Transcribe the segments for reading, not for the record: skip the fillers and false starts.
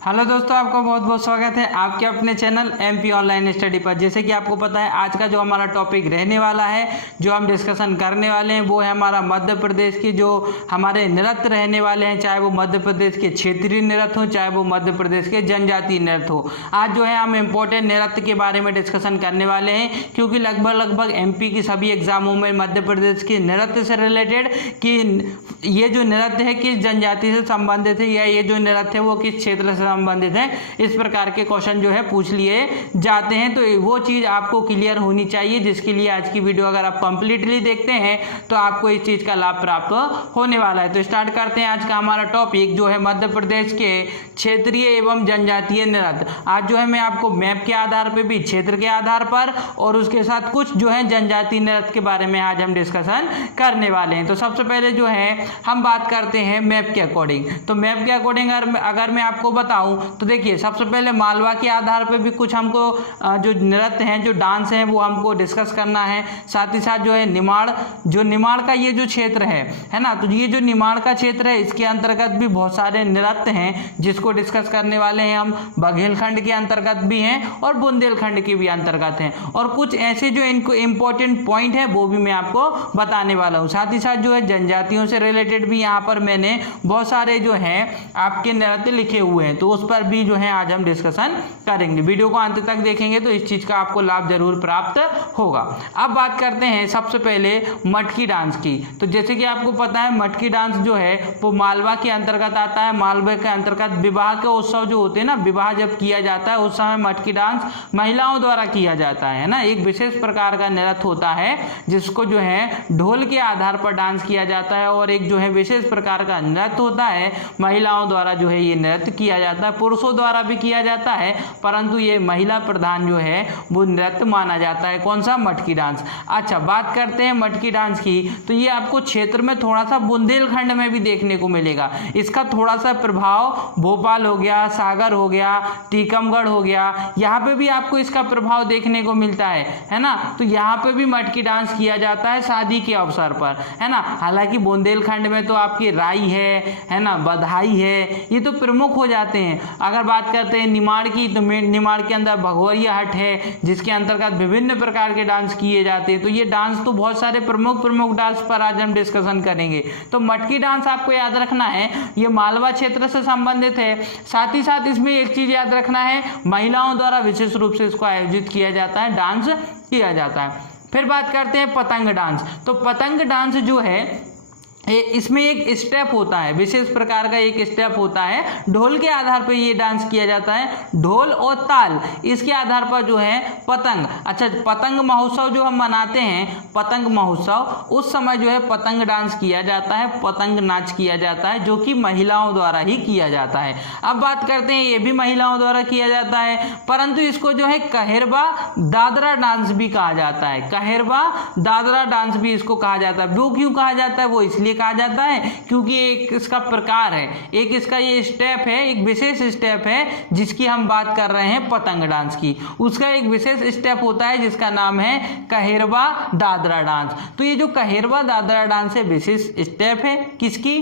Hello दोस्तों, आपका बहुत बहुत स्वागत है आपके अपने चैनल एमपी ऑनलाइन स्टडी पर। जैसे कि आपको पता है आज का जो हमारा टॉपिक रहने वाला है, जो हम डिस्कशन करने वाले हैं, वो है हमारा मध्य प्रदेश के जो हमारे नृत्य रहने वाले हैं, चाहे वो मध्य प्रदेश के क्षेत्रीय नृत्य हो, चाहे वो मध्य प्रदेश के जनजातीय नृत्य हो। आज जो है हम इम्पोर्टेंट नृत्य के बारे में डिस्कशन करने वाले हैं, क्योंकि लगभग एमपी की सभी एग्जामों में मध्य प्रदेश के नृत्य से रिलेटेड कि ये जो नृत्य है किस जनजाति से संबंधित है या ये जो नृत्य है वो किस क्षेत्र से संबंधित है, इस प्रकार के क्वेश्चन जो है पूछ लिए जाते हैं। तो वो चीज़ आपको क्लियर होनी चाहिए, जिसके लिए आज की वीडियो अगर आप कंप्लीटली देखते हैं तो आपको इस चीज़ का लाभ प्राप्त होने वाला है। तो स्टार्ट करते हैं आज का हमारा टॉपिक, जो है मध्य प्रदेश के क्षेत्रीय एवं जनजातीय नृत्य। आज जो है मैं आपको मैप के आधार पर भी, क्षेत्र के आधार पर और उसके साथ कुछ जो है जनजातीय नृत्य के बारे में आज हम डिस्कशन करने वाले हैं। तो सबसे पहले जो है हम बात करते हैं मैप के अकॉर्डिंग। तो मैप के अकॉर्डिंग अगर मैं आपको बताऊं तो देखिए, सबसे पहले मालवा के आधार पे भी कुछ हमको जो नृत्य हैं, जो डांस हैं, वो हमको डिस्कस करना है। साथ ही साथ जो है निमाड़ का ये जो क्षेत्र है ना, तो ये जो निमाड़ का क्षेत्र है, इसके अंतर्गत भी बहुत सारे नृत्य हैं जिसको डिस्कस करने वाले हैं हम। बघेलखंड के अंतर्गत भी हैं और बुंदेलखंड के भी अंतर्गत हैं, और कुछ ऐसे जो इनको इंपॉर्टेंट पॉइंट है वो भी मैं आपको बताने वाला हूँ। साथ ही साथ जो है जनजातियों से रिलेटेड भी यहाँ पर मैंने बहुत सारे जो हैं आपके नृत्य लिखे हुए हैं, तो उस पर भी जो है आज हम डिस्कशन करेंगे। वीडियो को अंत तक देखेंगे तो इस चीज़ का आपको लाभ जरूर प्राप्त होगा। अब बात करते हैं सबसे पहले मटकी डांस की। तो जैसे कि आपको पता है मटकी डांस जो है वो मालवा के अंतर्गत आता है। मालवा के अंतर्गत विवाह के उत्सव जो होते हैं ना, विवाह जब किया जाता है उस समय मटकी डांस महिलाओं द्वारा किया जाता है ना। एक विशेष प्रकार का नृत्य होता है जिसको जो है ढोल के आधार पर डांस किया जाता है, और एक जो है विशेष प्रकार का नृत्य होता है महिलाओं द्वारा जो है ये नृत्य किया जाता है। पुरुषों द्वारा भी किया जाता है, परंतु ये महिला प्रधान जो है वो नृत्य माना जाता है। कौन सा? मटकी डांस। अच्छा, बात करते हैं मटकी डांस की, तो ये आपको क्षेत्र में थोड़ा सा बुंदेलखंड में भी देखने को मिलेगा। इसका थोड़ा सा प्रभाव भोपाल हो गया, सागर हो गया, टीकमगढ़ हो गया, यहाँ पे भी आपको इसका प्रभाव देखने को मिलता है ना। तो यहाँ पे भी मटकी डांस किया जाता है शादी के अवसर पर, है ना। हालांकि बुंदेलखंड में तो आपकी राई है ना, बधाई है, ये तो प्रमुख हो जाते हैं। अगर बात करते हैं निमाड़ की, तो निमाड़ के अंदर भगोरिया हट है जिसके अंतर्गत विभिन्न प्रकार के डांस किए जाते हैं। तो ये डांस तो बहुत सारे प्रमुख डांस पर आज हम डिस्कशन करेंगे। तो मटकी डांस आपको याद रखना है, ये मालवा क्षेत्र से संबंधित है। साथ ही साथ इसमें एक चीज याद रखना है, महिलाओं द्वारा विशेष रूप से इसको आयोजित किया जाता है, डांस किया जाता है। फिर बात करते हैं पतंग डांस। तो पतंग डांस जो है इसमें एक स्टेप होता है, विशेष प्रकार का एक स्टेप होता है। ढोल के आधार पर ये डांस किया जाता है, ढोल और ताल, इसके आधार पर जो है पतंग। अच्छा, पतंग महोत्सव जो हम मनाते हैं, पतंग महोत्सव, उस समय जो है पतंग डांस किया जाता है, पतंग नाच किया जाता है, जो कि महिलाओं द्वारा ही किया जाता है। अब बात करते हैं, ये भी महिलाओं द्वारा किया जाता है, परंतु इसको जो है कहेरवा दादरा डांस भी कहा जाता है। कहेरवा दादरा डांस भी इसको कहा जाता है। वो क्यों कहा जाता है? वो इसलिए कहा जाता है क्योंकि एक इसका प्रकार है, एक इसका ये स्टेप है, एक विशेष स्टेप है जिसकी हम बात कर रहे हैं पतंग डांस की। उसका एक विशेष स्टेप होता है जिसका नाम है कहेरवा दादरा डांस। तो ये जो कहेरवा दादरा डांस है, विशेष स्टेप है किसकी?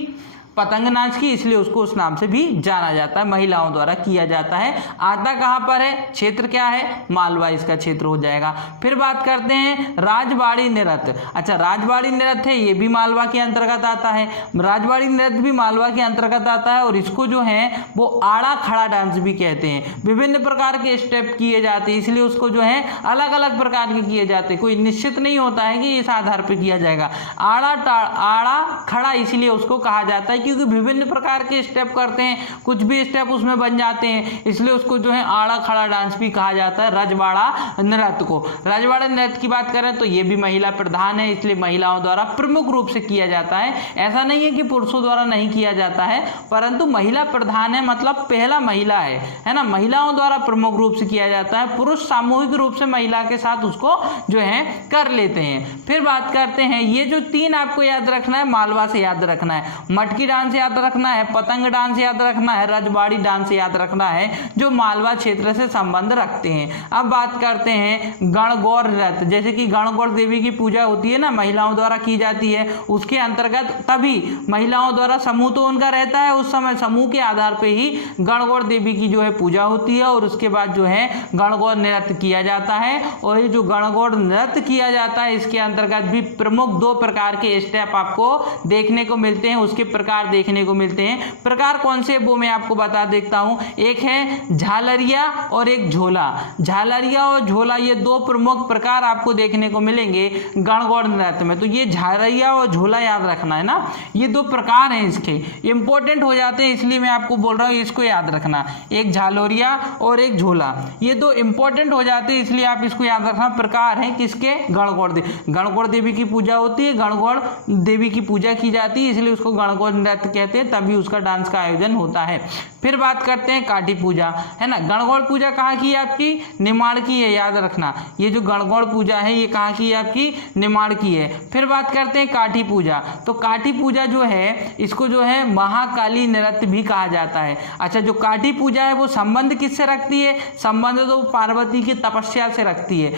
पतंग नाच की, इसलिए उसको उस नाम से भी जाना जाता है, महिलाओं द्वारा किया जाता है। आता कहाँ पर है? क्षेत्र क्या है? मालवा इसका क्षेत्र हो जाएगा। फिर बात करते हैं राजवाड़ी नृत्य। अच्छा, राजवाड़ी नृत्य है, ये भी मालवा के अंतर्गत आता है। राजवाड़ी नृत्य भी मालवा के अंतर्गत आता है, और इसको जो है वो आड़ा खड़ा डांस भी कहते हैं। विभिन्न प्रकार के स्टेप किए जाते हैं, इसलिए उसको जो है अलग अलग प्रकार के किए जाते हैं, कोई निश्चित नहीं होता है कि इस आधार पर किया जाएगा। आड़ा खड़ा इसलिए उसको कहा जाता है क्योंकि विभिन्न प्रकार के स्टेप करते हैं, कुछ भी स्टेप उसमें बन जाते हैं, इसलिए उसको जो है आड़ा खड़ा डांस भी कहा जाता है, रजवाड़ा नृत्य को। रजवाड़ा नृत्य की बात करें तो ये भी महिला प्रधान है, इसलिए महिलाओं द्वारा प्रमुख रूप से किया जाता है। ऐसा नहीं है कि पुरुषों द्वारा नहीं किया जाता है, परंतु महिला प्रधान है, मतलब पहला महिला है ना, महिलाओं द्वारा प्रमुख रूप से किया जाता है। पुरुष सामूहिक रूप से महिला के साथ उसको जो है कर लेते हैं। फिर बात करते हैं, ये जो तीन आपको याद रखना है, मालवा से याद रखना है। मटकी डांस याद रखना है, पतंग डांस याद रखना है, रजवाड़ी डांस याद रखना है, जो मालवा क्षेत्र से संबंध रखते हैं। अब बात करते हैं गणगौर नृत्य, जैसे कि गणगौर देवी की पूजा होती है ना, महिलाओं द्वारा की जाती है, उसके अंतर्गत तभी महिलाओं द्वारा समूह तो उनका रहता है, उस समय समूह के आधार पर ही गणगौर देवी की जो है पूजा होती है और उसके बाद जो है गणगौर नृत्य किया जाता है। और ये जो गणगौर नृत्य किया जाता है इसके अंतर्गत भी प्रमुख 2 प्रकार के स्टेप आपको देखने को मिलते हैं, उसके प्रकार देखने को मिलते हैं। प्रकार कौन से वो मैं आपको बता देता हूं। एक है झालरिया और एक झोला। झालरिया और झोला ये 2 प्रमुख प्रकार आपको देखने को मिलेंगे गणगौर नृत्य में। तो ये झालरिया और झोला याद रखना है ना, ये 2 प्रकार हैं, इसके इंपॉर्टेंट हो जाते हैं, इसलिए मैं आपको बोल रहा हूँ इसको याद रखना। एक झालोरिया और एक झोला, ये 2 इंपॉर्टेंट हो जाते हैं, इसलिए आप इसको याद रखना। प्रकार है किसके? गणगौर देवी। गणगौर देवी की पूजा होती है, गणगौर देवी की पूजा की जाती है, इसलिए उसको गणगौर नृत्य कहते हैं, तभी उसका डांस का आयोजन होता है। फिर बात करते हैं काठी पूजा, है ना। गणगौर पूजा कहाँ की है आपकी? निमाड़ की है, याद रखना। ये जो गणगौर पूजा है ये कहाँ की है आपकी? निमाड़ की है। फिर बात करते हैं काठी पूजा। तो काठी पूजा जो है इसको जो है महाकाली नृत्य भी कहा जाता है। अच्छा, जो काठी पूजा है वो संबंध किससे रखती है? संबंध तो पार्वती की तपस्या से रखती है।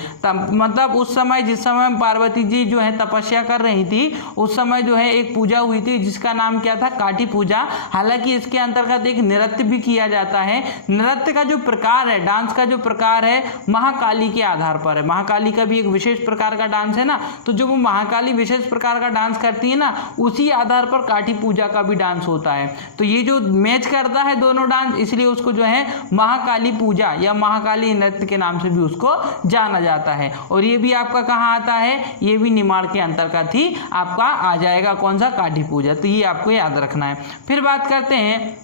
मतलब उस समय जिस समय पार्वती जी जो है तपस्या कर रही थी उस समय जो है एक पूजा हुई थी जिसका नाम क्या था? काठी पूजा। हालांकि इसके अंतर्गत एक नृत्य भी किया जाता है। नृत्य का जो प्रकार है, डांस का जो प्रकार है महाकाली के आधार पर है। महाकाली का भी एक विशेष प्रकार का डांस है ना, तो जो वो महाकाली विशेष प्रकार का डांस करती है ना उसी आधार पर काठी पूजा का भी डांस होता है। तो ये जो मैच करता है दोनों डांस, इसलिए उसको जो है महाकाली पूजा या महाकाली नृत्य के नाम से भी उसको जाना जाता है। और ये भी आपका कहाँ आता है? ये भी निमाड़ के अंतर्गत ही आपका आ जाएगा। कौन सा? काठी पूजा। तो ये आपको याद रखना है। फिर बात करते हैं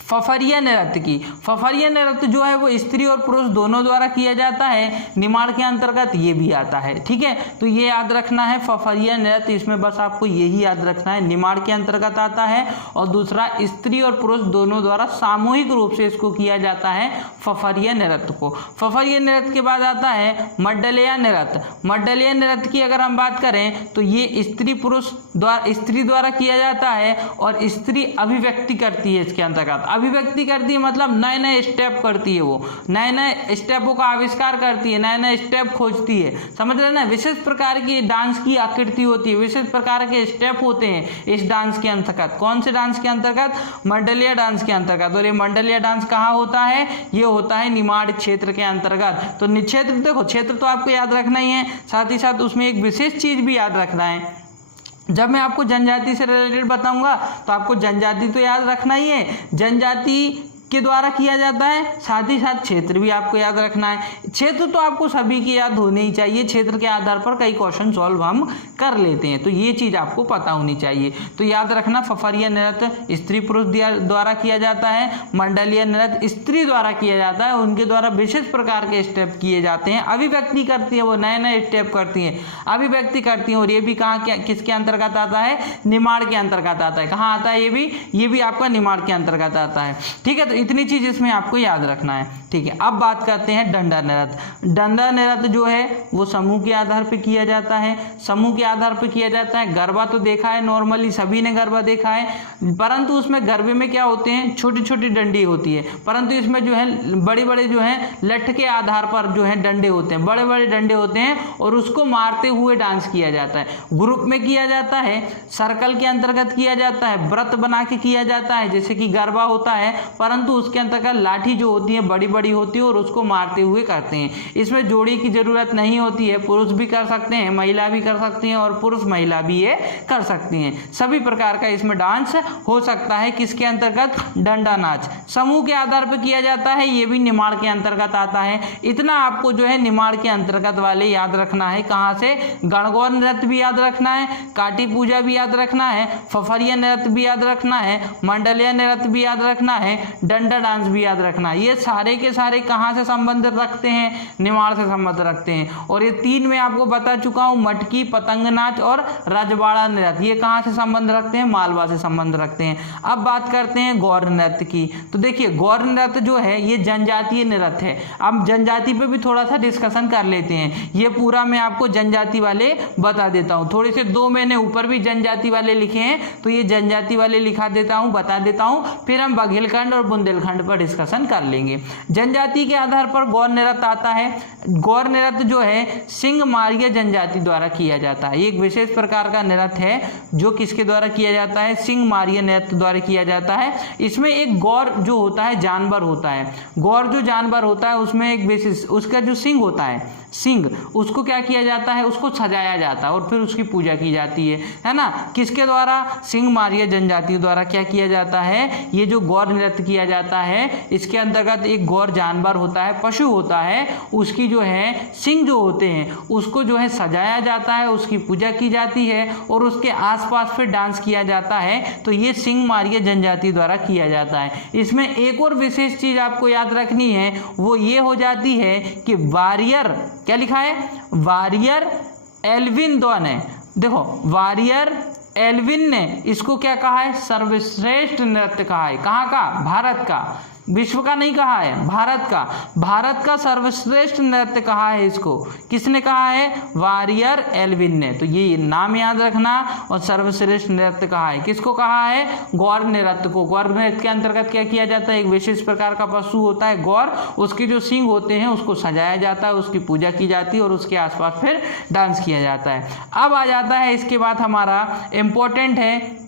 फफरिया नृत्य की। फफरिया नृत्य जो है वो स्त्री और पुरुष दोनों द्वारा किया जाता है, निमाड़ के अंतर्गत ये भी आता है। ठीक है, तो ये याद रखना है फफरिया नृत्य, इसमें बस आपको यही याद रखना है, निमाड़ के अंतर्गत आता है। और दूसरा, स्त्री और पुरुष दोनों द्वारा सामूहिक रूप से इसको किया जाता है फफरिया नृत्य को। फफरिया नृत्य के बाद आता है मंडलिया नृत्य। मंडलिया नृत्य की अगर हम बात करें तो ये स्त्री पुरुष द्वारा, स्त्री द्वारा किया जाता है और स्त्री अभिव्यक्ति करती है इसके अंतर्गत। अभिव्यक्ति करती है मतलब नए नए स्टेप करती है, वो नए नए स्टेपों का आविष्कार करती है, नए नए स्टेप खोजती है। समझ रहे ना, विशेष प्रकार की डांस की आकृति होती है, विशेष प्रकार के स्टेप होते हैं इस डांस के अंतर्गत। कौन से डांस के अंतर्गत? मंडलिया डांस के अंतर्गत। और ये मंडलिया डांस कहाँ होता है? ये होता है निमाड़ क्षेत्र के अंतर्गत। तो क्षेत्र, देखो क्षेत्र तो आपको याद रखना ही है, साथ ही साथ उसमें एक विशेष चीज भी याद रखना है। जब मैं आपको जनजाति से रिलेटेड बताऊंगा तो आपको जनजाति तो याद रखना ही है, जनजाति के द्वारा किया जाता है, साथ ही साथ क्षेत्र भी आपको याद रखना है। क्षेत्र तो आपको सभी की याद होनी ही चाहिए, क्षेत्र के आधार पर कई क्वेश्चन सॉल्व हम कर लेते हैं, तो ये चीज़ आपको पता होनी चाहिए। तो याद रखना, फफरिया नृत्य स्त्री पुरुष द्वारा किया जाता है, मंडलिया नृत्य स्त्री द्वारा किया जाता है, उनके द्वारा विशेष प्रकार के स्टेप किए जाते हैं, अभिव्यक्ति करती है, वो नए नए स्टेप करती हैं, अभिव्यक्ति करती हैं। और ये भी कहाँ किसके अंतर्गत आता है? निमाड़ के अंतर्गत आता है। कहाँ आता है ये भी आपका निमाड़ के अंतर्गत आता है। ठीक है, तो इतनी चीज इसमें आपको याद रखना है। ठीक है, अब बात करते हैं डंडा नृत्य। डंडा नृत्य जो है वो समूह के आधार पर किया जाता है, समूह के आधार पर किया जाता है। गरबा तो देखा है, नॉर्मली सभी ने गरबा देखा है, परंतु उसमें गरबे में क्या होते हैं? छोटी छोटी डंडी होती है, परंतु इसमें जो है बड़े बड़े जो है लठ के आधार पर जो है डंडे होते हैं, बड़े बड़े डंडे होते हैं और उसको मारते हुए डांस किया जाता है। ग्रुप में किया जाता है, सर्कल के अंतर्गत किया जाता है, व्रत बना के किया जाता है जैसे कि गरबा होता है, परंतु उसके अंतर्गत लाठी जो होती है बड़ी बड़ी होती है और उसको मारते हुए करते हैं। इसमें जोड़ी की जरूरत नहीं होती है, पुरुष भी कर सकते हैं, महिला भी कर सकती हैं और पुरुष महिला भी ये कर सकती हैं। सभी प्रकार का इसमें डांस हो सकता है। किसके अंतर्गत? डंडा नाच। समूह के आधार पर किया जाता है, ये भी निमाड़ के अंतर्गत आता है। इतना आपको जो है निमाड़ के अंतर्गत वाले याद रखना है। कहाँ से? गणगौर नृत्य भी याद रखना है, काटी पूजा भी याद रखना है, फफरिया नृत्य भी याद रखना है, मंडलिया नृत्य भी याद रखना है, डंडा डांस भी याद रखना। ये सारे के सारे कहाँ से संबंध रखते हैं, निमाड़ से संबंध रखते हैं। और ये 3 में आपको बता चुका हूँ, मटकी, पतंग नाच और रजवाड़ा नृत्य, ये कहाँ से संबंध रखते हैं, मालवा से संबंध रखते हैं। अब बात करते हैं गौर नृत्य की। तो देखिए गौर नृत्य जो है ये जनजातीय नृत्य है। अब जनजाति पे भी थोड़ा सा डिस्कशन कर लेते हैं। ये पूरा मैं आपको जनजाति वाले बता देता हूँ, थोड़े से 2 मैंने ऊपर भी जनजाति वाले लिखे हैं, तो ये जनजाति वाले लिखा देता हूँ, बता देता हूँ, फिर हम बघेलखंड और बुंदेलखंड पर डिस्कशन कर लेंगे। जनजाति के आधार पर गौर नृत्य आता है। गौर नृत्य जो है सिंह मारिया जनजाति द्वारा किया जाता है। एक विशेष प्रकार का नृत्य है जो किसके द्वारा किया जाता है, सिंह मारिया नृत्य द्वारा किया जाता है। इसमें एक गौर जो होता है जानवर होता है, गौर जो जानवर होता है उसमें एक विशेष उसका जो सिंह होता है, सिंह, उसको क्या किया जाता है, उसको सजाया जाता है और फिर उसकी पूजा की जाती है ना। किसके द्वारा, सिंह मारिया जनजाति द्वारा क्या किया जाता है, ये जो गौर नृत्य किया जाता है इसके अंतर्गत एक गौर जानवर होता है, पशु होता है, उसकी जो है सिंह जो होते हैं उसको जो है सजाया जाता है, उसकी पूजा की जाती है और उसके आसपास फिर डांस किया जाता है। तो ये सिंह मारिया जनजाति द्वारा किया जाता है। इसमें एक और विशेष चीज आपको याद रखनी है, वो ये हो जाती है कि वारियर, क्या लिखा है, वारियर एल्विन द्वारा ने, देखो वारियर एल्विन ने इसको क्या कहा है, सर्वश्रेष्ठ नृत्य कहा है। कहाँ का, भारत का, विश्व का नहीं कहा है, भारत का, भारत का सर्वश्रेष्ठ नृत्य कहा है इसको। किसने कहा है, वारियर एल्विन ने। तो ये नाम याद रखना। और सर्वश्रेष्ठ नृत्य कहा है, किसको कहा है, गौर नृत्य को। गौर नृत्य के अंतर्गत क्या किया जाता है, एक विशेष प्रकार का पशु होता है गौर, उसके जो सिंग होते हैं उसको सजाया जाता है, उसकी पूजा की जाती है और उसके आसपास फिर डांस किया जाता है। अब आ जाता है इसके बाद हमारा इंपॉर्टेंट है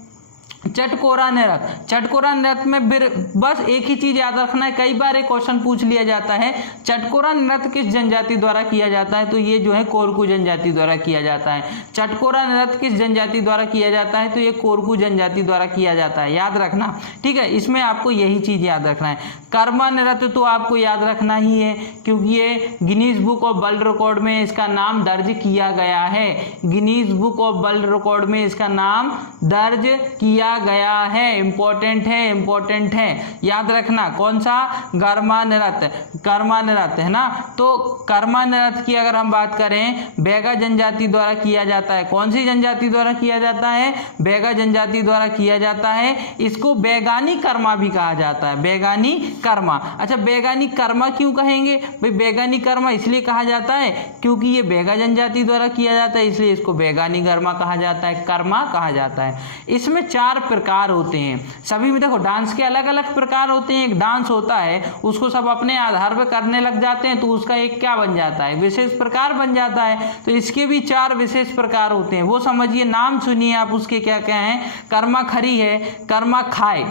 चटकोरा नृत्य। चटकोरा नृत्य में बस एक ही चीज याद रखना है, कई बार एक क्वेश्चन पूछ लिया जाता है, चटकोरा नृत्य किस जनजाति द्वारा किया जाता है, तो ये जो है कोरकू जनजाति द्वारा किया जाता है। चटकोरा नृत्य किस जनजाति द्वारा किया जाता है, तो ये कोरकू जनजाति द्वारा किया जाता है, याद रखना, ठीक है। इसमें आपको यही चीज याद रखना है। कर्मा नृत्य तो आपको याद रखना ही है क्योंकि ये Guinness book of world record में इसका नाम दर्ज किया गया है। Guinness book of world record में इसका नाम दर्ज किया गया है, इंपॉर्टेंट है, इंपॉर्टेंट है, याद रखना। कौन सा, कर्मा नृत्य, कर्मा नृत्य है ना। तो कर्मा नृत्य की अगर हम बात करें बैगा जनजाति द्वारा किया जाता है। कौन सी जनजाति द्वारा किया जाता है, बैगा जनजाति द्वारा किया जाता है। इसको बैगानी कर्मा भी कहा जाता है, बैगानी कर्मा। अच्छा बैगानी कर्मा क्यों कहेंगे भाई, बैगानी कर्मा इसलिए कहा जाता है क्योंकि ये बैगा जनजाति द्वारा किया जाता है, इसलिए इसको बैगानी कर्मा कहा जाता है, कर्मा कहा जाता है। इसमें 4 प्रकार होते हैं सभी में। देखो डांस के अलग अलग प्रकार होते हैं। एक डांस होता है उसको सब अपने आधार पर करने लग जाते हैं तो उसका एक क्या बन जाता है, विशेष प्रकार बन जाता है। तो इसके भी 4 विशेष प्रकार होते हैं, वो समझिए, नाम सुनिए आप उसके क्या क्या हैं। कर्मा खरी है, कर्मा खाए,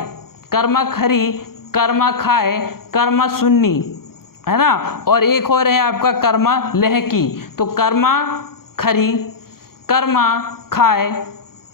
कर्मा खरी, कर्मा खाए, कर्मा सुन्नी, है ना। और एक और है आपका कर्मा लहकी। तो कर्मा खरी, कर्मा खाए,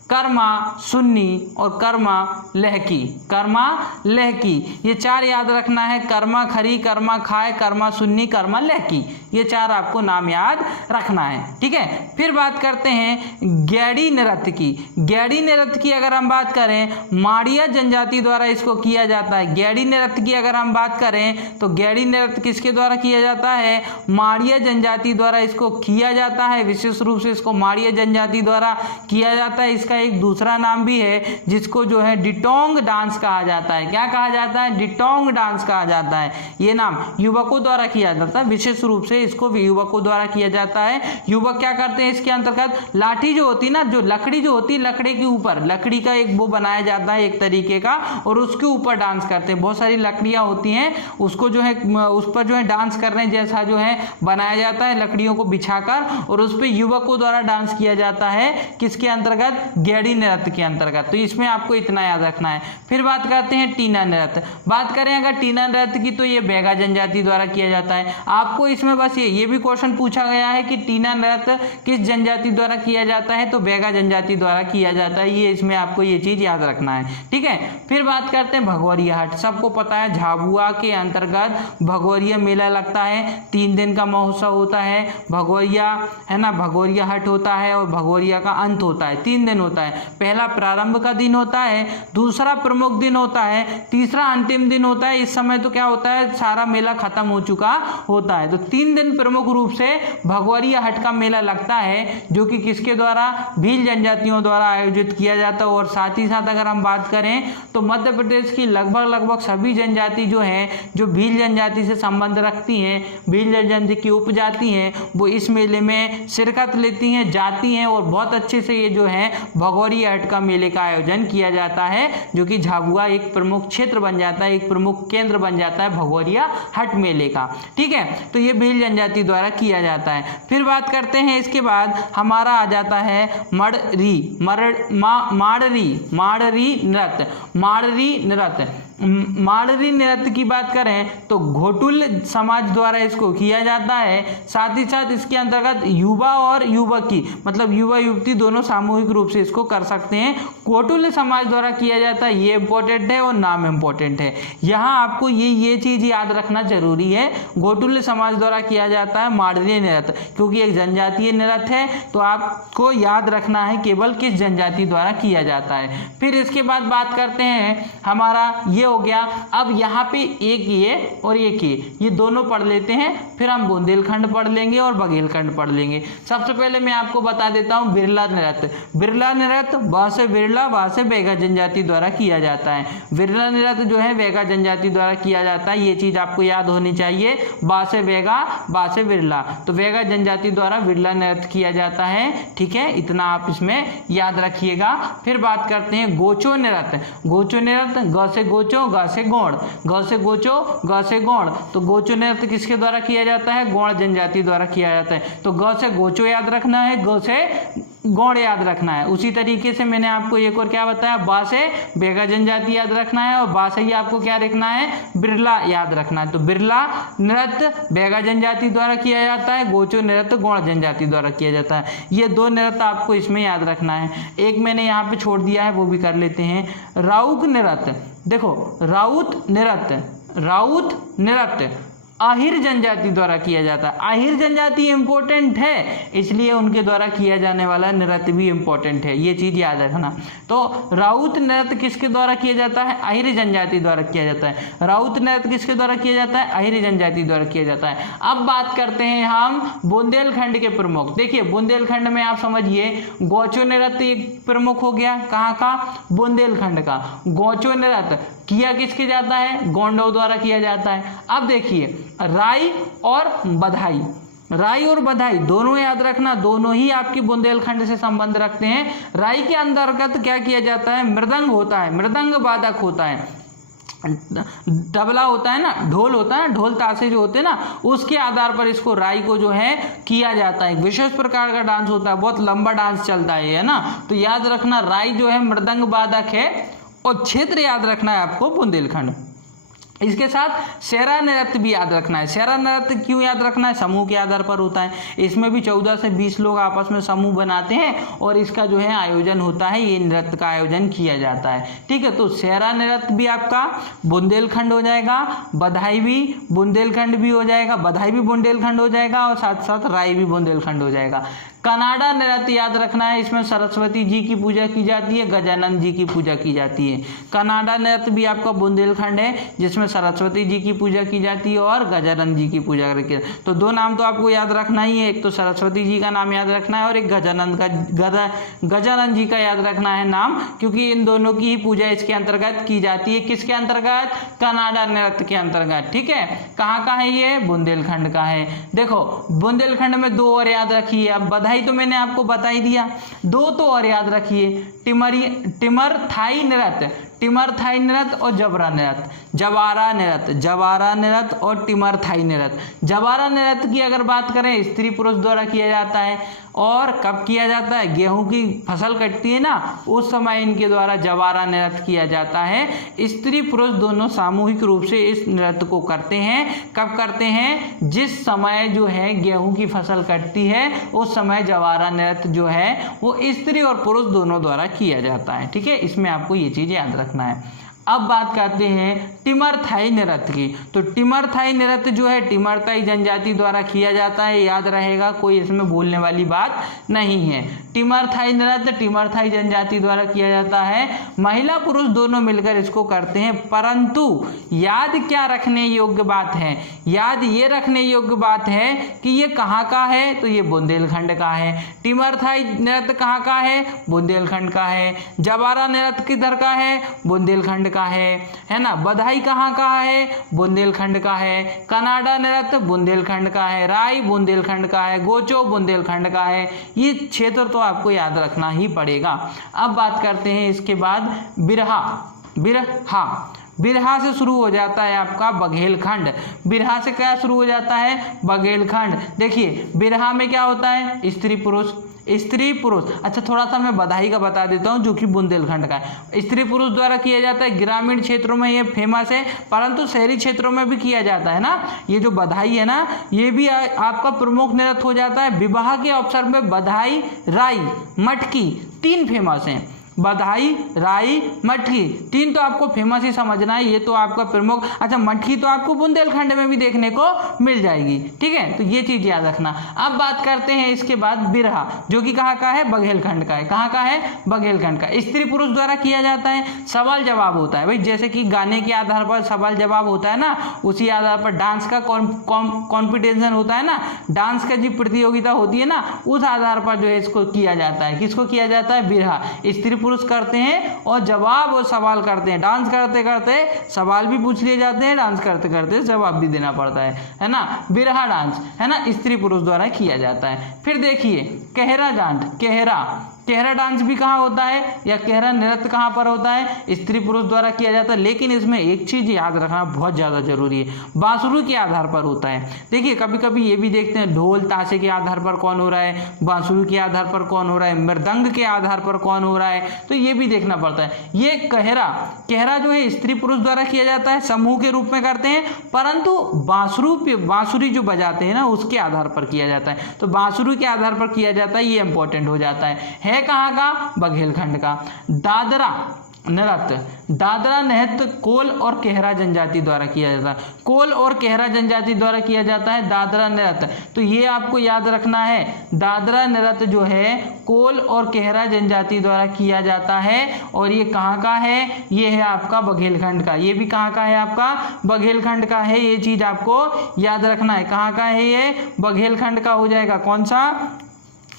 कर्मा सुन्नी और कर्मा लहकी, कर्मा लहकी, ये 4 याद रखना है। कर्मा खरी, कर्मा खाए, कर्मा सुन्नी, कर्मा लहकी, ये 4 आपको नाम याद रखना है, ठीक है। फिर बात करते हैं गैड़ी नृत्य की। गैड़ी नृत्य की अगर हम बात करें, माड़िया जनजाति द्वारा इसको किया जाता है। गैड़ी नृत्य की अगर हम बात करें तो गैड़ी नृत्य किसके द्वारा किया जाता है, माड़िया जनजाति द्वारा इसको किया जाता है। विशेष रूप से इसको माड़िया जनजाति द्वारा किया जाता है। इसका एक दूसरा नाम भी है जिसको जो है डिटोंग डांस कहा जाता है। क्या कहा जाता है, डिटोंग डांस कहा जाता है। ये नाम युवकों द्वारा किया जाता है, विशेष रूप से इसको भी युवकों द्वारा किया जाता है। युवक क्या करते हैं इसके अंतर्गत, लाठी जो होती है ना, जो लकड़ी जो होती है, लकड़ी के ऊपर लकड़ी का एक वो बनाया जाता है एक तरीके का, और उसके ऊपर डांस करते हैं। बहुत सारी लकड़ियां होती हैं, उसको जो है उस पर जो है डांस करने जैसा जो है बनाया जाता है, लकड़ियों को बिछाकर, और उस पर युवकों द्वारा डांस किया जाता है। किसके अंतर्गत, गैड़ी नृत्य के अंतर्गत। तो इसमें आपको इतना याद रखना है। फिर बात करते हैं टीना नृत्य। बात करें अगर टीना नृत्य की तो ये बैगा जनजाति द्वारा किया जाता है। आपको इसमें बस ये भी क्वेश्चन पूछा गया है कि टीना नृत्य किस जनजाति द्वारा किया जाता है, तो बैगा जनजाति द्वारा किया जाता है। ये इसमें आपको ये चीज याद रखना है, ठीक है। फिर बात करते हैं भगोरिया हाट। सबको पता है झाबुआ के अंतर्गत भगोरिया मेला लगता है, 3 दिन का महोत्सव होता है। भगोरिया है ना, भगोरिया हाट होता है और भगोरिया का अंत होता है, 3 दिन होता है। होता है। पहला प्रारंभ का दिन होता है, दूसरा प्रमुख दिन होता है, तीसरा अंतिम दिन होता है। इस समय तो क्या होता है, सारा मेला खत्म हो चुका होता है। तो 3 दिन प्रमुख रूप से भगोरिया हाट का मेला लगता है, जो कि किसके द्वारा, भील जनजातियों द्वारा आयोजित किया जाता है। और साथ ही साथ अगर हम बात करें तो मध्य प्रदेश की लगभग सभी जनजाति जो है, जो भील जनजाति से संबंध रखती हैं, भील जनजाति की उपजाति हैं, वो इस मेले में शिरकत लेती हैं, जाती हैं और बहुत अच्छे से ये जो है भगोरिया हाट का मेले का आयोजन किया जाता है, जो कि झाबुआ एक प्रमुख क्षेत्र बन जाता है, एक प्रमुख केंद्र बन जाता है भगोरिया हाट मेले का। ठीक है, तो ये भील जनजाति द्वारा किया जाता है। फिर बात करते हैं, इसके बाद हमारा आ जाता है माड़री नृत्य। माड़री नृत्य की बात करें तो घोटुल समाज द्वारा इसको किया जाता है। साथ ही साथ इसके अंतर्गत युवा और युवकी, मतलब युवा युवती दोनों सामूहिक रूप से इसको कर सकते हैं। घोटुल समाज द्वारा किया जाता है, ये इंपॉर्टेंट है और नाम इंपॉर्टेंट है। यहाँ आपको ये चीज याद रखना जरूरी है, घोटुल समाज द्वारा किया जाता है माड़री नृत्य, क्योंकि एक जनजातीय नृत्य है, तो आपको याद रखना है केवल किस जनजाति द्वारा किया जाता है। फिर इसके बाद बात करते हैं, हमारा ये हो गया। अब यहाँ पे एक ये और एक ये दोनों पढ़ लेते हैं, फिर हम बुंदेलखंड पढ़ लेंगे और बघेलखंड पढ़ लेंगे। सबसे पहले मैं आपको बता देता हूँ बिरला नृत्य। बिरला नृत्य ब से बिरला, वा से बैगा जनजाति द्वारा किया जाता है। बिरला नृत्य जो है बैगा जनजाति द्वारा किया जाता है, ये चीज आपको याद होनी चाहिए। बा से बैगा, बा से बिरला, तो बैगा जनजाति द्वारा बिरला नृत्य किया जाता है। ठीक है, इतना आप इसमें याद रखिएगा। फिर बात करते हैं गोचो नृत्य। गोचो नृत्य ग से गोचो, ग से गोड़, ग से गोचो, ग से गोड़, तो गोचो नृत्य किसके द्वारा किया जाता है, गौड़ जनजाति द्वारा किया जाता है। तो ग से गोचो याद रखना है, ग से गौड़ याद रखना है। उसी तरीके से मैंने आपको एक और क्या बताया, बा से बैगा जनजाति याद रखना है, और बा से ही आपको क्या रखना है, बिरला याद रखना है। तो बिरला नृत्य बैगा जनजाति द्वारा किया जाता है, गोचो नृत्य गौड़ जनजाति द्वारा किया जाता है। ये 2 नृत्य आपको इसमें याद रखना है। एक मैंने यहाँ पे छोड़ दिया है, वो भी कर लेते हैं। राउत नृत्य, देखो राउत नृत्य आहिर जनजाति द्वारा किया जाता है। आहिर जनजाति इंपॉर्टेंट है, इसलिए उनके द्वारा किया जाने वाला नृत्य भी इंपॉर्टेंट है, ये चीज याद रखना। तो राउत नृत्य किसके द्वारा किया जाता है, आहिर जनजाति द्वारा किया जाता है। राउत नृत्य किसके द्वारा किया जाता है, आहिर जनजाति द्वारा किया जाता है। अब बात करते हैं हम बुंदेलखंड के प्रमुख। देखिए बुंदेलखंड में आप समझिए, गोचो नृत्य एक प्रमुख हो गया, कहाँ का, बुंदेलखंड का। गोचो नृत्य किया किसके जाता है, गोंडों द्वारा किया जाता है। अब देखिए राई और बधाई, राई और बधाई दोनों याद रखना, दोनों ही आपकी बुंदेलखंड से संबंध रखते हैं। राई के अंतर्गत क्या किया जाता है, मृदंग होता है, मृदंग वादक होता है, तबला होता है ना, ढोल होता है, ढोल ताशे जो होते हैं ना, उसके आधार पर इसको राई को जो है किया जाता है। विशेष प्रकार का डांस होता है, बहुत लंबा डांस चलता है ना। तो याद रखना राई जो है मृदंग वादक है, और क्षेत्र याद रखना है आपको बुंदेलखंड। इसके साथ सेरा नृत्य भी याद रखना है। सेरा नृत्य क्यों याद रखना है, समूह के आधार पर होता है। इसमें भी 14 से 20 लोग आपस में समूह बनाते हैं और इसका जो है आयोजन होता है, ये नृत्य का आयोजन किया जाता है। ठीक है, तो सेरा नृत्य भी आपका बुंदेलखंड हो जाएगा, बधाई भी बुंदेलखंड भी हो जाएगा, बधाई भी बुंदेलखंड हो जाएगा, और साथ साथ राई भी बुंदेलखंड हो जाएगा। कनाडा नृत्य याद रखना है, इसमें सरस्वती जी की पूजा की जाती है, गजानन जी की पूजा की जाती है। कनाडा नृत्य भी आपका बुंदेलखंड है, जिसमें सरस्वती जी की पूजा की जाती है और गजानन जी की पूजा करके। तो 2 नाम तो आपको याद रखना ही है, एक तो सरस्वती जी का नाम याद रखना है और एक गजानन जी का याद रखना है नाम, क्योंकि इन दोनों की ही पूजा इसके अंतर्गत की जाती है। किसके अंतर्गत, कनाडा नृत्य के अंतर्गत। ठीक है, कहाँ का है ये, बुंदेलखंड का है। देखो बुंदेलखंड में 2 और याद रखिए। अब बधाई तो मैंने आपको बता ही दिया, 2 तो और याद रखिए, टिमर थाई नृत्य, टिमर थाई नृत्य और जबरा नृत्य, जवारा नृत्य और टिमर थाई नृत्य। जवारा नृत्य की अगर बात करें, स्त्री पुरुष द्वारा किया जाता है, और कब किया जाता है, गेहूं की फसल कटती है ना, उस समय इनके द्वारा जवारा नृत्य किया जाता है। स्त्री पुरुष दोनों सामूहिक रूप से इस नृत्य को करते हैं। कब करते हैं, जिस समय जो है गेहूं की फसल कटती है, उस समय जवारा नृत्य जो है वो स्त्री और पुरुष दोनों द्वारा किया जाता है। ठीक है, इसमें आपको ये चीज याद रखना है। अब बात करते हैं टिमरथाई नृत्य की। तो टिमरथाई नृत्य जो है टिमरथाई जनजाति द्वारा किया जाता है, याद रहेगा, कोई इसमें भूलने वाली बात नहीं है। टिमरथाई नृत्य टिमरथाई जनजाति द्वारा किया जाता है, महिला पुरुष दोनों मिलकर इसको करते हैं। परंतु याद क्या रखने योग्य बात है, याद ये रखने योग्य बात है कि ये कहाँ का है, तो ये बुंदेलखंड का है। टिमरथाई नृत्य कहाँ का है, बुंदेलखंड का है। जवारा नृत्य किधर का है, बुंदेलखंड का है ना। बधाई कहाँ का है, बुंदेलखंड का है। कनाडा नृत्य बुंदेलखंड का है। राई बुंदेलखंड का है। गोचो बुंदेलखंड का है। ये क्षेत्र तो आपको याद रखना ही पड़ेगा। अब बात करते हैं इसके बाद बिरहा। बिरहा से शुरू हो जाता है आपका बघेलखंड। बिरहा से क्या शुरू हो जाता है, बघेलखंड। देखिए बिरहा में क्या होता है, स्त्री पुरुष। अच्छा थोड़ा सा मैं बधाई का बता देता हूँ जो कि बुंदेलखंड का है। स्त्री पुरुष द्वारा किया जाता है, ग्रामीण क्षेत्रों में ये फेमस है, परंतु शहरी क्षेत्रों में भी किया जाता है ना। ये जो बधाई है ना, ये भी आपका प्रमुख नृत्य हो जाता है। विवाह के अवसर में बधाई, राई, मटकी 3 फेमस हैं। बधाई, राई, मटकी 3 तो आपको फेमस ही समझना है, ये तो आपका प्रमुख। अच्छा मटकी तो आपको बुंदेलखंड में भी देखने को मिल जाएगी, ठीक है, तो ये चीज याद रखना। अब बात करते हैं इसके बाद बिरहा, जो कि कहाँ का है, बघेलखंड का है। कहाँ का है, बघेलखंड का। स्त्री पुरुष द्वारा किया जाता है, सवाल जवाब होता है भाई, जैसे कि गाने के आधार पर सवाल जवाब होता है ना, उसी आधार पर डांस का कॉम्पिटिशन होता है ना, डांस का जो प्रतियोगिता होती है ना, उस आधार पर जो है इसको किया जाता है। किसको किया जाता है, बिरहा। स्त्री पुरुष करते हैं और जवाब और सवाल करते हैं। डांस करते करते सवाल भी पूछ लिए जाते हैं, डांस करते करते जवाब भी देना पड़ता है ना। बिरहा डांस है ना, स्त्री पुरुष द्वारा किया जाता है। फिर देखिए कहरा डांस, कहरा डांस भी कहाँ होता है, या कहरा नृत्य कहाँ पर होता है, स्त्री पुरुष द्वारा किया जाता है। लेकिन इसमें एक चीज याद रखना बहुत ज्यादा जरूरी है, बांसुरी के आधार पर होता है। देखिए कभी कभी ये भी देखते हैं ढोल ताशे के आधार पर कौन हो रहा है, बांसुरी के आधार पर कौन हो रहा है, मृदंग के आधार पर कौन हो रहा है, तो ये भी देखना पड़ता है। ये कहरा जो है स्त्री पुरुष द्वारा किया जाता है, समूह के रूप में करते हैं, परंतु बांसुरी जो बजाते हैं ना, उसके आधार पर किया जाता है। तो बांसुरी के आधार पर किया जाता है, ये इंपॉर्टेंट हो जाता है कहाँ का, बघेलखंड का। दादरा नृत्य कोल और कहरा जनजाति द्वारा किया जाता है। कोल और कहरा जनजाति द्वारा किया जाता है दादरा नृत्य। तो ये आपको याद रखना है, दादरा नृत्य जो है कोल और कहरा जनजाति द्वारा किया जाता है, और ये कहाँ का है, ये है आपका बघेलखंड का। ये भी कहाँ का है, आपका बघेलखंड का है। ये चीज आपको याद रखना है, कहाँ का है, ये बघेलखंड का हो जाएगा। कौन सा,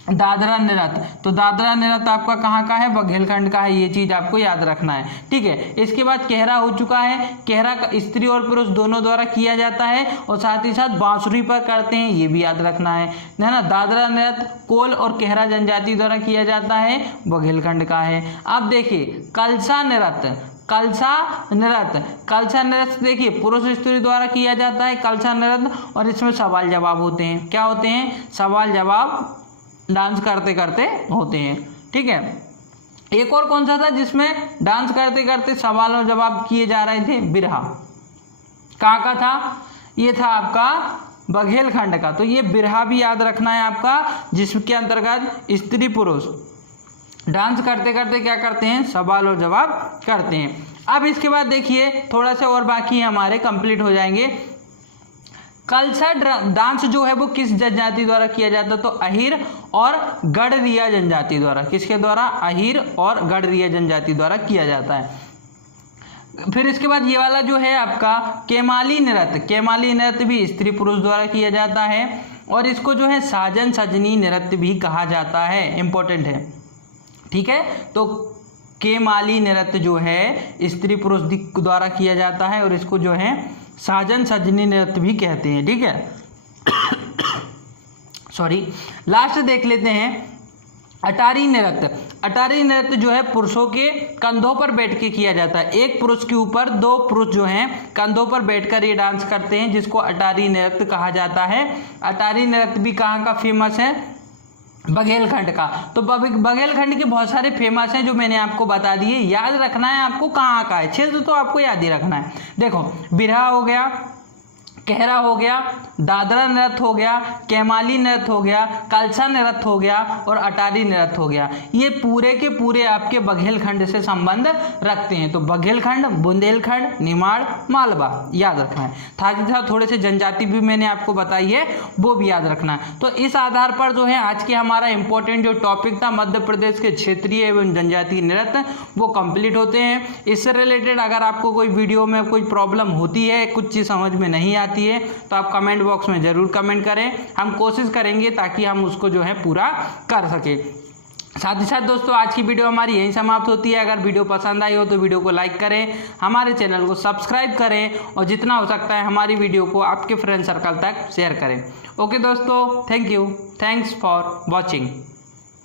दादरा नृत्य। तो दादरा नृत्य आपका कहाँ का है, बघेलखंड का है। ये चीज आपको याद रखना है, ठीक है। इसके बाद कहरा हो चुका है, कहरा का स्त्री और पुरुष दोनों द्वारा किया जाता है, और साथ ही साथ बांसुरी पर करते हैं, ये भी याद रखना है ना। दादरा नृत्य कोल और कहरा जनजाति द्वारा किया जाता है, बघेलखंड का है। अब देखिए कलसा नृत्य देखिए पुरुष स्त्री द्वारा किया जाता है कलसा नृत्य, और इसमें सवाल जवाब होते हैं। क्या होते हैं, सवाल जवाब डांस करते करते होते हैं, ठीक है। एक और कौन सा था जिसमें डांस करते करते सवाल और जवाब किए जा रहे थे, बिरहा। कहाँ का था, ये था आपका बघेलखंड का। तो ये बिरहा भी याद रखना है आपका, जिसके अंतर्गत स्त्री पुरुष डांस करते करते क्या करते हैं, सवाल और जवाब करते हैं। अब इसके बाद देखिए थोड़ा सा और बाकी हमारे कंप्लीट हो जाएंगे। कलसा डांस जो है वो किस जनजाति द्वारा किया जाता है, तो अहिर और गढ़रिया जनजाति द्वारा। किसके द्वारा, अहिर और गढ़रिया जनजाति द्वारा किया जाता है। फिर इसके बाद ये वाला जो है आपका केमाली नृत्य भी स्त्री पुरुष द्वारा किया जाता है, और इसको जो है साजन सजनी नृत्य भी कहा जाता है, इंपॉर्टेंट है, ठीक है। तो केमाली नृत्य जो है स्त्री पुरुष द्वारा किया जाता है, और इसको जो है साजन सजनी नृत्य भी कहते हैं, ठीक है। सॉरी, लास्ट देख लेते हैं अटारी नृत्य जो है पुरुषों के कंधों पर बैठ के किया जाता है। एक पुरुष के ऊपर 2 पुरुष जो हैं कंधों पर बैठकर ये डांस करते हैं, जिसको अटारी नृत्य कहा जाता है। अटारी नृत्य भी कहाँ का फेमस है, बघेलखंड का। तो बघेलखंड के बहुत सारे फेमस हैं जो मैंने आपको बता दिए, याद रखना है आपको कहाँ का है, क्षेत्र तो आपको याद ही रखना है। देखो बिरहा हो गया, कहरा हो गया, दादरा नृत्य हो गया, कैमाली नृत्य हो गया, कलसा नृत्य हो गया और अटारी नृत्य हो गया। ये पूरे के पूरे आपके बघेलखंड से संबंध रखते हैं। तो बघेलखंड, बुंदेलखंड, निमाड़, मालवा याद रखना है। साथ ही साथ थोड़े से जनजाति भी मैंने आपको बताई है, वो भी याद रखना है। तो इस आधार पर जो है आज के हमारा इंपॉर्टेंट जो टॉपिक था मध्य प्रदेश के क्षेत्रीय एवं जनजातीय नृत्य वो कंप्लीट होते हैं। इससे रिलेटेड अगर आपको कोई वीडियो में कोई प्रॉब्लम होती है, कुछ चीज़ समझ में नहीं आती है, तो आप कमेंट बॉक्स में जरूर कमेंट करें। हम कोशिश करेंगे ताकि हम उसको जो है पूरा कर सके। साथ ही साथ दोस्तों आज की वीडियो हमारी यहीं समाप्त होती है। अगर वीडियो पसंद आई हो तो वीडियो को लाइक करें, हमारे चैनल को सब्सक्राइब करें और जितना हो सकता है हमारी वीडियो को आपके फ्रेंड सर्कल तक शेयर करें। ओके दोस्तों, thank you, thanks for watching.